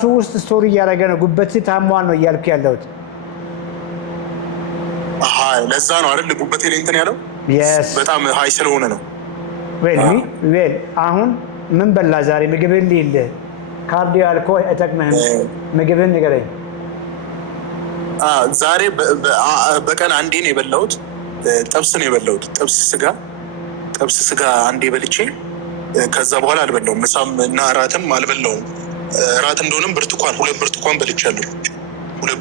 ውስጥ ስቶሪ እያደረገ ነው። ጉበት ታሟል ነው እያልኩ ያለሁት። ለዛ ነው አይደል? ጉበት ላይ እንትን ያለው በጣም ሀይ ስለሆነ ነው። ዌል አሁን ምን በላ ዛሬ? ምግብህን ልይልህ። ካርዲዮ አልኮ አይጠቅምህም። ምግብህን ንገረኝ። ዛሬ በቀን አንዴ ነው የበላሁት። ጥብስ ነው የበላሁት። ጥብስ ስጋ አንዴ በልቼ ከዛ በኋላ አልበላሁም። ምሳም እና እራትም አልበላሁም። እራት እንደሆነም ሁለት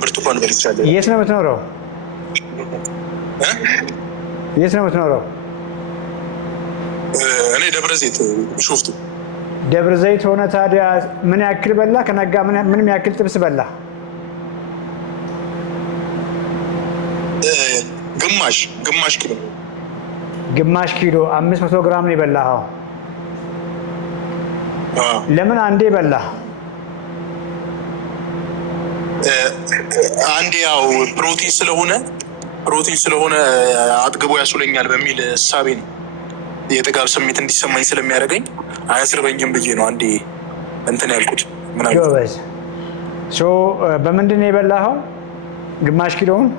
ብርቱካን በልቻለሁ። የት ነው የምትኖረው? እኔ ደብረ ዘይት ቢሾፍቱ። ደብረ ዘይት ሆነ ታዲያ ምን ያክል በላ? ከነጋ ምንም ያክል ጥብስ በላ? ግማሽ ኪሎ 500 ግራም ነው የበላኸው። ለምን አንዴ በላ? አንዴ ያው ፕሮቲን ስለሆነ አጥግቦ ያሱለኛል በሚል እሳቤ ነው። የጥጋብ ስሜት እንዲሰማኝ ስለሚያደርገኝ አያስርበኝም ብዬ ነው አንዴ እንትን ያልኩት። ጎበዝ። በምንድን ነው የበላኸው ግማሽ ኪሎውን?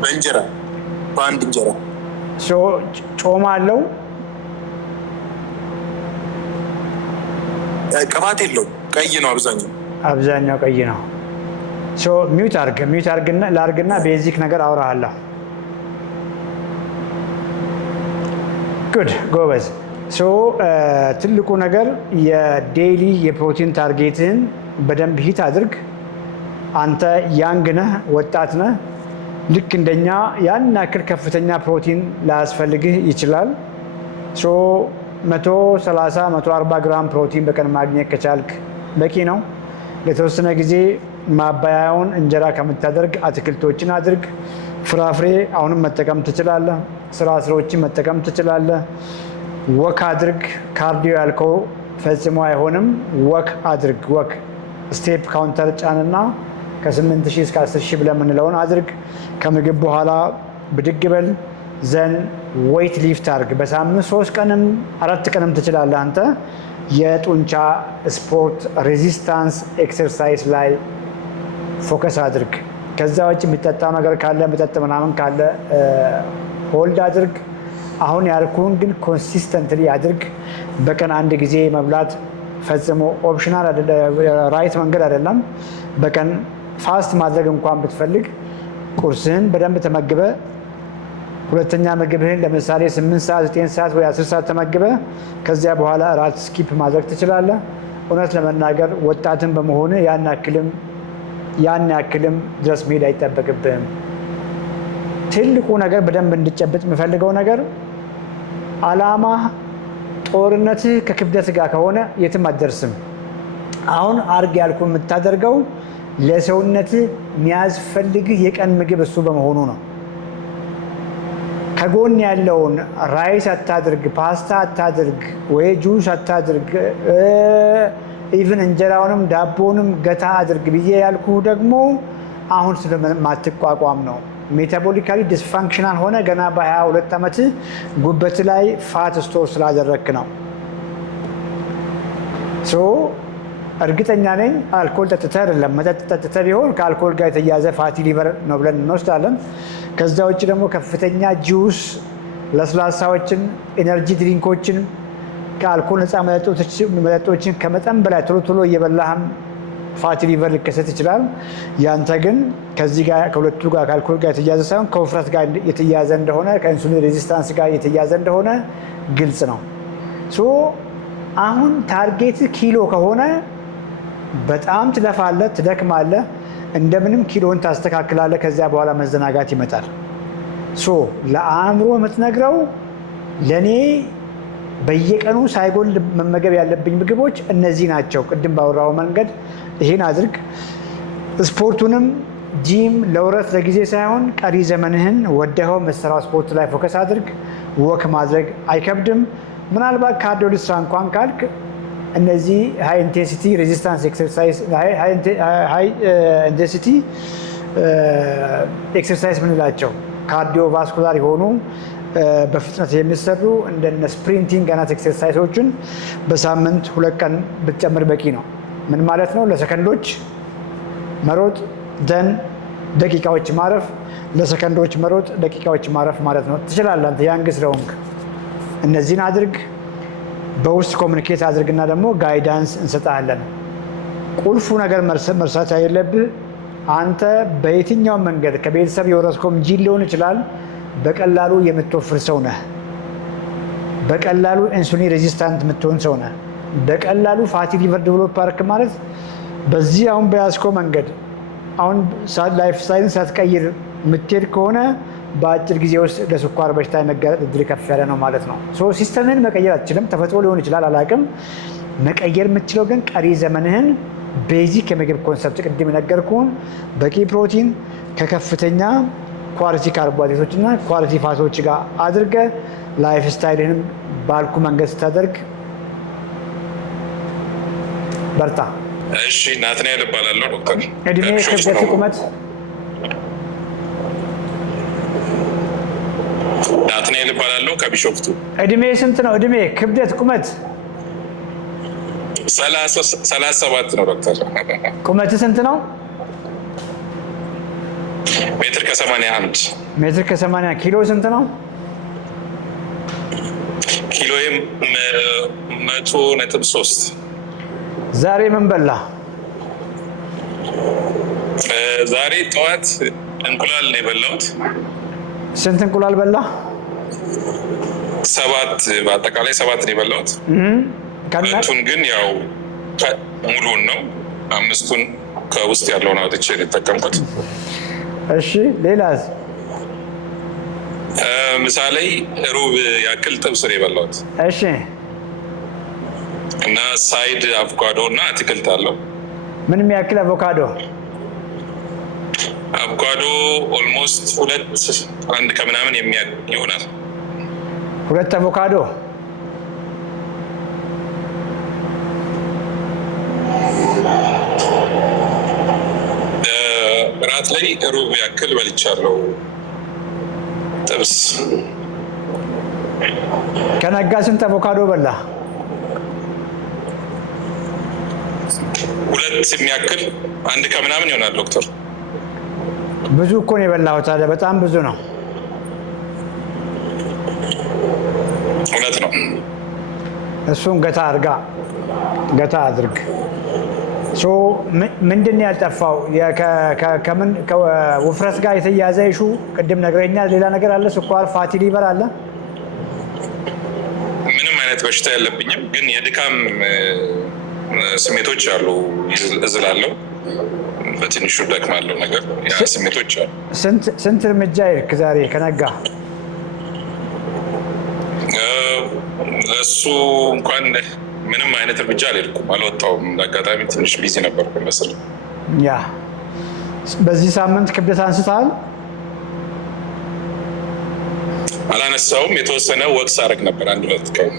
በእንጀራ በአንድ እንጀራ። ጮማ አለው? ቅባት የለውም። ቀይ ነው አብዛኛው ቀይ ነው። ሚውት ላርግና ቤዚክ ነገር አውራሃለሁ። ጉድ ጎበዝ። ትልቁ ነገር የዴይሊ የፕሮቲን ታርጌትህን በደንብ ሂት አድርግ። አንተ ያንግ ነህ፣ ወጣት ነህ። ልክ እንደኛ ያን ያክል ከፍተኛ ፕሮቲን ላያስፈልግህ ይችላል። 130 140 ግራም ፕሮቲን በቀን ማግኘት ከቻልክ በቂ ነው። ለተወሰነ ጊዜ ማባያውን እንጀራ ከምታደርግ አትክልቶችን አድርግ። ፍራፍሬ አሁንም መጠቀም ትችላለህ። ስራዎችን መጠቀም ትችላለህ። ወክ አድርግ። ካርዲዮ ያልከው ፈጽሞ አይሆንም። ወክ አድርግ። ስቴፕ ካውንተር ጫንና ከ8000 እስከ 10000 ብለን የምንለውን አድርግ። ከምግብ በኋላ ብድግ በል። ዘን ዌይት ሊፍት አድርግ። በሳምንት 3 ቀንም 4 ቀንም ትችላለህ አንተ። የጡንቻ ስፖርት ሬዚስታንስ ኤክሰርሳይዝ ላይ ፎከስ አድርግ። ከዛ ውጭ የሚጠጣው ነገር ካለ መጠጥ ምናምን ካለ ሆልድ አድርግ። አሁን ያልኩህን ግን ኮንሲስተንትሊ አድርግ። በቀን አንድ ጊዜ መብላት ፈጽሞ ኦፕሽናል ራይት መንገድ አይደለም። በቀን ፋስት ማድረግ እንኳን ብትፈልግ ቁርስህን በደንብ ተመግበ፣ ሁለተኛ ምግብህን ለምሳሌ 8 ሰዓት 9 ሰዓት ወይ 10 ሰዓት ተመግበ ከዚያ በኋላ ራት ስኪፕ ማድረግ ትችላለህ። እውነት ለመናገር ወጣትን በመሆን ያን ያክልም ድረስ መሄድ አይጠበቅብህም። ትልቁ ነገር በደንብ እንድጨብጥ የምፈልገው ነገር አላማ ጦርነትህ ከክብደት ጋር ከሆነ የትም አትደርስም። አሁን አርግ ያልኩ የምታደርገው ለሰውነትህ የሚያስፈልግህ የቀን ምግብ እሱ በመሆኑ ነው። ከጎን ያለውን ራይስ አታድርግ፣ ፓስታ አታድርግ፣ ወይ ጁስ አታድርግ፣ ኢቭን እንጀራውንም ዳቦንም ገታ አድርግ ብዬ ያልኩ ደግሞ አሁን ስለማትቋቋም ነው። ሜታቦሊካሊ ዲስፋንክሽናል ሆነ ገና በ22 ዓመት ጉበት ላይ ፋት ስቶር ስላደረክ ነው። እርግጠኛ ነኝ አልኮል ጠጥተህ አይደለም። መጠጥ ጠጥተህ ቢሆን ከአልኮል ጋር የተያዘ ፋቲ ሊቨር ነው ብለን እንወስዳለን። ከዛ ውጭ ደግሞ ከፍተኛ ጁስ፣ ለስላሳዎችን፣ ኤነርጂ ድሪንኮችን፣ ከአልኮል ነፃ መጠጦችን ከመጠን በላይ ቶሎ እየበላህም ፋቲ ሊቨር ሊከሰት ይችላል። ያንተ ግን ከዚህ ጋር ከሁለቱ ጋር ከአልኮል ጋር የተያዘ ሳይሆን ከውፍረት ጋር የተያዘ እንደሆነ ከኢንሱሊን ሬዚስታንስ ጋር የተያዘ እንደሆነ ግልጽ ነው። አሁን ታርጌት ኪሎ ከሆነ በጣም ትለፋለህ፣ ትደክማለህ፣ እንደምንም ኪሎን ታስተካክላለህ። ከዚያ በኋላ መዘናጋት ይመጣል። ለአእምሮ የምትነግረው ለእኔ በየቀኑ ሳይጎል መመገብ ያለብኝ ምግቦች እነዚህ ናቸው። ቅድም ባወራው መንገድ ይህን አድርግ። ስፖርቱንም ጂም ለውረት ለጊዜ ሳይሆን ቀሪ ዘመንህን ወደኸው መሰራው ስፖርት ላይ ፎከስ አድርግ። ወክ ማድረግ አይከብድም። ምናልባት ካርዲዮ ልስራ እንኳን ካልክ እነዚህ ሃይ ኢንቴንሲቲ ሬዚስታንስ ኤክሰርሳይዝ ሃይ ኢንቴንሲቲ ኤክሰርሳይዝ ምንላቸው ካርዲዮ ቫስኩላር የሆኑ በፍጥነት የሚሰሩ እንደነ ስፕሪንቲንግ አይነት ኤክሰርሳይሶችን በሳምንት 2 ቀን ብትጨምር በቂ ነው። ምን ማለት ነው? ለሰከንዶች መሮጥ ደን ደቂቃዎች ማረፍ፣ ለሰከንዶች መሮጥ ደቂቃዎች ማረፍ ማለት ነው። ትችላለህ አንተ ያንግ ስለሆንክ። እነዚህን አድርግ፣ በውስጥ ኮሚኒኬት አድርግና ደግሞ ጋይዳንስ እንሰጣለን። ቁልፉ ነገር መርሳት የሌለብህ አንተ በየትኛው መንገድ ከቤተሰብ የወረስከው ጂን ሊሆን ይችላል፣ በቀላሉ የምትወፍር ሰው ነህ። በቀላሉ ኢንሱሊን ሬዚስታንት የምትሆን ሰው ነህ። በቀላሉ ፋቲ ሊቨር ዴቨሎፕ አድርግ ማለት በዚህ አሁን በያዝከው መንገድ አሁን ላይፍ ስታይልን ሳትቀይር የምትሄድ ከሆነ በአጭር ጊዜ ውስጥ ለስኳር በሽታ የመጋለጥ እድል ከፍ ያለ ነው ማለት ነው። ሲስተምህን መቀየር አትችልም። ተፈጥሮ ሊሆን ይችላል አላውቅም። መቀየር የምትችለው ግን ቀሪ ዘመንህን ቤዚክ የምግብ ኮንሰፕት ቅድም ነገርኩህን በቂ ፕሮቲን ከከፍተኛ ኳሊቲ ካርቦሃይድሬቶች እና ኳሊቲ ፋቶች ጋር አድርገ ላይፍ ስታይልህንም ባልኩ መንገድ ስታደርግ በርታ። እሺ፣ ናትናኤል እባላለሁ ዶክተር። እድሜ፣ ክብደት፣ ቁመት? ናትናኤል እባላለሁ ከቢሾፍቱ። እድሜ ስንት ነው? እድሜ፣ ክብደት፣ ቁመት? 37 ነው ዶክተር። ቁመት ስንት ነው? ሜትር ከ81። ሜትር ከ80። ኪሎ ስንት ነው? ኪሎዬም 100.3። ዛሬ ምን በላ? ዛሬ ጠዋት እንቁላል ነው የበላሁት። ስንት እንቁላል በላ? 7፣ በአጠቃላይ 7 ነው የበላሁት። 2ቱን ግን ያው ሙሉን ነው፣ 5ቱን ከውስጥ ያለውን አውጥቼ የተጠቀምኩት። እሺ፣ ሌላስ? ምሳ ላይ ሩብ ያክል ጥብስ ነው የበላሁት። እሺ። እና ሳይድ አቮካዶ እና አትክልት አለው። ምንም ያክል አቮካዶ? አቮካዶ ኦልሞስት 2 ከምናምን የሚያክል ይሆናል። 2 አቮካዶ። ራት ላይ ሩብ ያክል በልቻለሁ ጥብስ። ከነጋ ስንት አቮካዶ በላ? 2 የሚያክል 1 ከምናምን ይሆናል ዶክተር። ብዙ እኮ ነው የበላኸው። ታዲያ በጣም ብዙ ነው። እውነት ነው። እሱን ገታ አድርግ። ምንድን ነው ያልጠፋው? ከውፍረት ጋር የተያያዘ ይሹ ቅድም ነግረኛል። ሌላ ነገር አለ? ስኳር፣ ፋቲ ሊቨር አለ? ምንም አይነት በሽታ የለብኝም፣ ግን የድካም ስሜቶች አሉ። እዝላለሁ፣ በትንሹ ደክማለሁ። ነገር ያ ስሜቶች አሉ። ስንት እርምጃ ሄድክ ዛሬ ከነጋ? እሱ እንኳን ምንም አይነት እርምጃ አልሄድኩም፣ አልወጣሁም። አጋጣሚ ትንሽ ቢዚ ነበርኩ መሰለኝ። ያ በዚህ ሳምንት ክብደት አንስተሃል? አላነሳውም። የተወሰነ ወቅስ አደረግ ነበር 1-2 ቀን።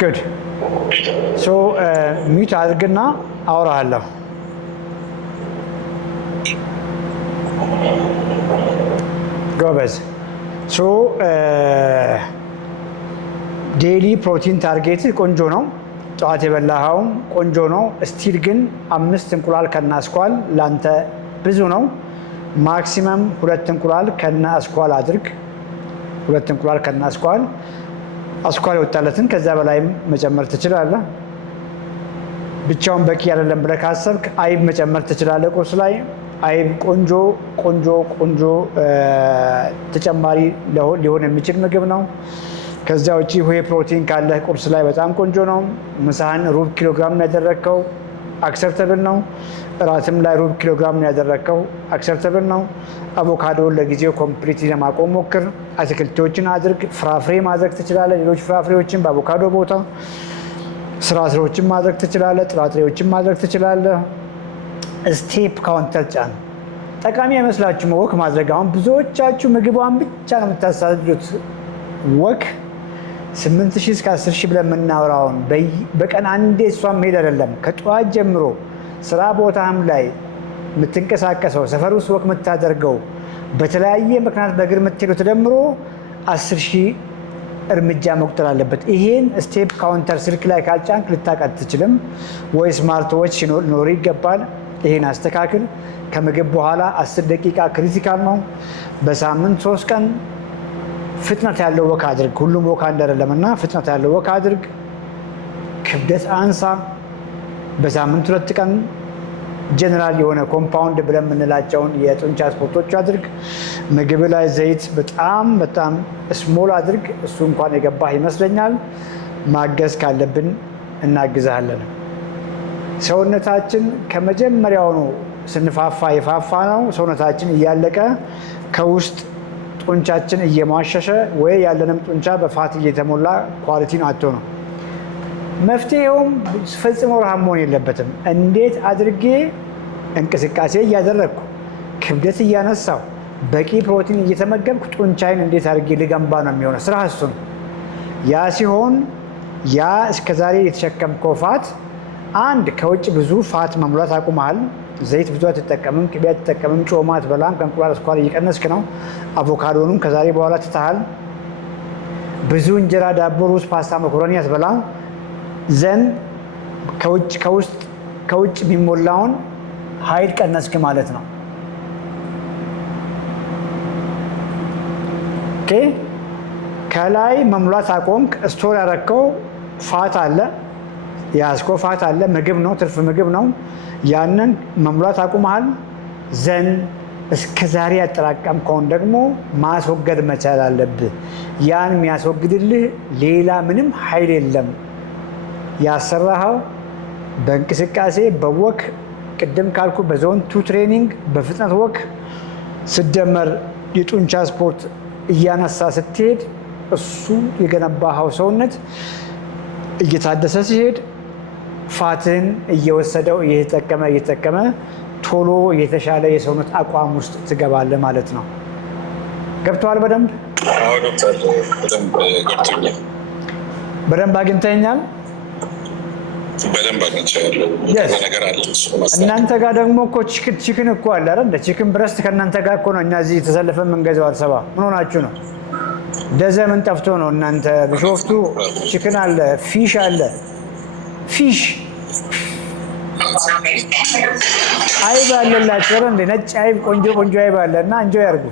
ጉድ። ሚዩት አድርግና አውራሃለሁ። ጎበዝ። ዴይሊ ፕሮቲን ታርጌት ቆንጆ ነው። ጠዋት የበላኸውም ቆንጆ ነው። ስቲል ግን 5 እንቁላል ከነ አስኳል ላንተ ብዙ ነው። ማክሲመም 2 እንቁላል ከነ አስኳል አድርግ። 2 እንቁላል ከነ አስኳል የወጣለትን ከዛ በላይም መጨመር ትችላለህ። ብቻውን በቂ አይደለም ብለህ ካሰብክ አይብ መጨመር ትችላለህ። ቁርስ ላይ አይብ ቆንጆ ተጨማሪ ሊሆን የሚችል ምግብ ነው። ከዚያ ውጪ ሆይ ፕሮቲን ካለህ ቁርስ ላይ በጣም ቆንጆ ነው። ምሳህን ሩብ ኪሎግራም ያደረግከው አክሰፕተብል ነው። እራትም ላይ ሩብ ኪሎግራም ያደረግከው አክሰፕተብል ነው። አቮካዶ ለጊዜው ኮምፕሊት ለማቆም ሞክር። አትክልቶችን አድርግ። ፍራፍሬ ማድረግ ትችላለህ። ሌሎች ፍራፍሬዎችን በአቮካዶ ቦታ ስራስሮችን ማድረግ ትችላለህ። ጥራጥሬዎችን ማድረግ ትችላለህ። ስቴፕ ካውንተር ጫን። ጠቃሚ አይመስላችሁም ወክ ማድረግ? አሁን ብዙዎቻችሁ ምግቧን ብቻ ነው የምታሳድዱት። ወክ 8,000 እስከ 10,000 ብለን የምናወራውን በቀን አንዴ እሷን መሄድ አይደለም። ከጠዋት ጀምሮ ስራ ቦታም ላይ የምትንቀሳቀሰው፣ ሰፈር ውስጥ ወክ የምታደርገው፣ በተለያየ ምክንያት በእግር የምትሄደው ተደምሮ 10,000 እርምጃ መቁጠር አለበት። ይሄን ስቴፕ ካውንተር ስልክ ላይ ካልጫንክ ልታውቅ አትችልም። ወይ ስማርት ዎች ኖር ይገባል። ይሄን አስተካክል። ከምግብ በኋላ 10 ደቂቃ ክሪቲካል ነው። በሳምንት 3 ቀን ፍጥነት ያለው ወክ አድርግ። ሁሉም ወክ አይደለም እና ፍጥነት ያለው ወክ አድርግ። ክብደት አንሳ። በሳምንት 2 ቀን ጀነራል የሆነ ኮምፓውንድ ብለን የምንላቸውን የጡንቻ ስፖርቶች አድርግ። ምግብ ላይ ዘይት በጣም ስሞል አድርግ። እሱ እንኳን የገባህ ይመስለኛል። ማገዝ ካለብን እናግዛለን። ሰውነታችን ከመጀመሪያውኑ ስንፋፋ የፋፋ ነው። ሰውነታችን እያለቀ ከውስጥ ጡንቻችን እየሟሸሸ ወይ ያለንም ጡንቻ በፋት እየተሞላ ኳሊቲን አጥቶ ነው። መፍትሄውም ፈጽሞ ረሃብ መሆን የለበትም። እንዴት አድርጌ እንቅስቃሴ እያደረግኩ ክብደት እያነሳው በቂ ፕሮቲን እየተመገብኩ ጡንቻይን እንዴት አድርጌ ልገንባ ነው የሚሆነው። ስራ እሱ ነው። ያ ሲሆን ያ እስከዛሬ የተሸከምከው ፋት አንድ ከውጭ ብዙ ፋት መሙላት አቁመሃል። ዘይት ብዙ አትጠቀምም፣ ቅቤ አትጠቀምም፣ ጮማ አትበላም፣ ከእንቁላል ስኳር እየቀነስክ ነው። አቮካዶንም ከዛሬ በኋላ ትተሃል። ብዙ እንጀራ፣ ዳቦ፣ ሩዝ፣ ፓስታ፣ መኮረኒ አትበላም። ዘን ከውጭ የሚሞላውን ኃይል ቀነስክ ማለት ነው። ኦኬ። ከላይ መሙላት አቆምክ። ስቶር ያረከው ፋት አለ፣ የያዝከው ፋት አለ። ምግብ ነው፣ ትርፍ ምግብ ነው። ያንን መሙላት አቁመሃል። ዘን እስከ ዛሬ ያጠራቀምከውን ደግሞ ማስወገድ መቻል አለብህ። ያን የሚያስወግድልህ ሌላ ምንም ኃይል የለም። ያሰራኸው በእንቅስቃሴ በወክ ቅድም ካልኩ በዞን 2 ትሬኒንግ በፍጥነት ወክ ስደመር የጡንቻ ስፖርት እያነሳ ስትሄድ እሱ የገነባኸው ሰውነት እየታደሰ ሲሄድ ፋትን እየወሰደው እየተጠቀመ ቶሎ የተሻለ የሰውነት አቋም ውስጥ ትገባለህ ማለት ነው። ገብቶሃል? በደንብ ዶክተር፣ በደንብ ገብቶኛል። በደንብ አግኝተኛል። በደንብ አግኝቻለሁ። ነገር አለ እናንተ ጋር ደግሞ እኮ ቺክን እኮ አለ አይደል? እንደ ቺክን ብረስት ከእናንተ ጋር እኮ ነው እኛ እዚህ የተሰለፈ የምንገዛው። አዲስ አበባ ምን ሆናችሁ ነው? ደዘ ምን ጠፍቶ ነው እናንተ? ቢሾፍቱ ቺክን አለ፣ ፊሽ አለ። ፊሽ አይብ አለላቸው እንደ ነጭ አይብ፣ ቆንጆ አይብ አለ እና እንጆ ያርጉ።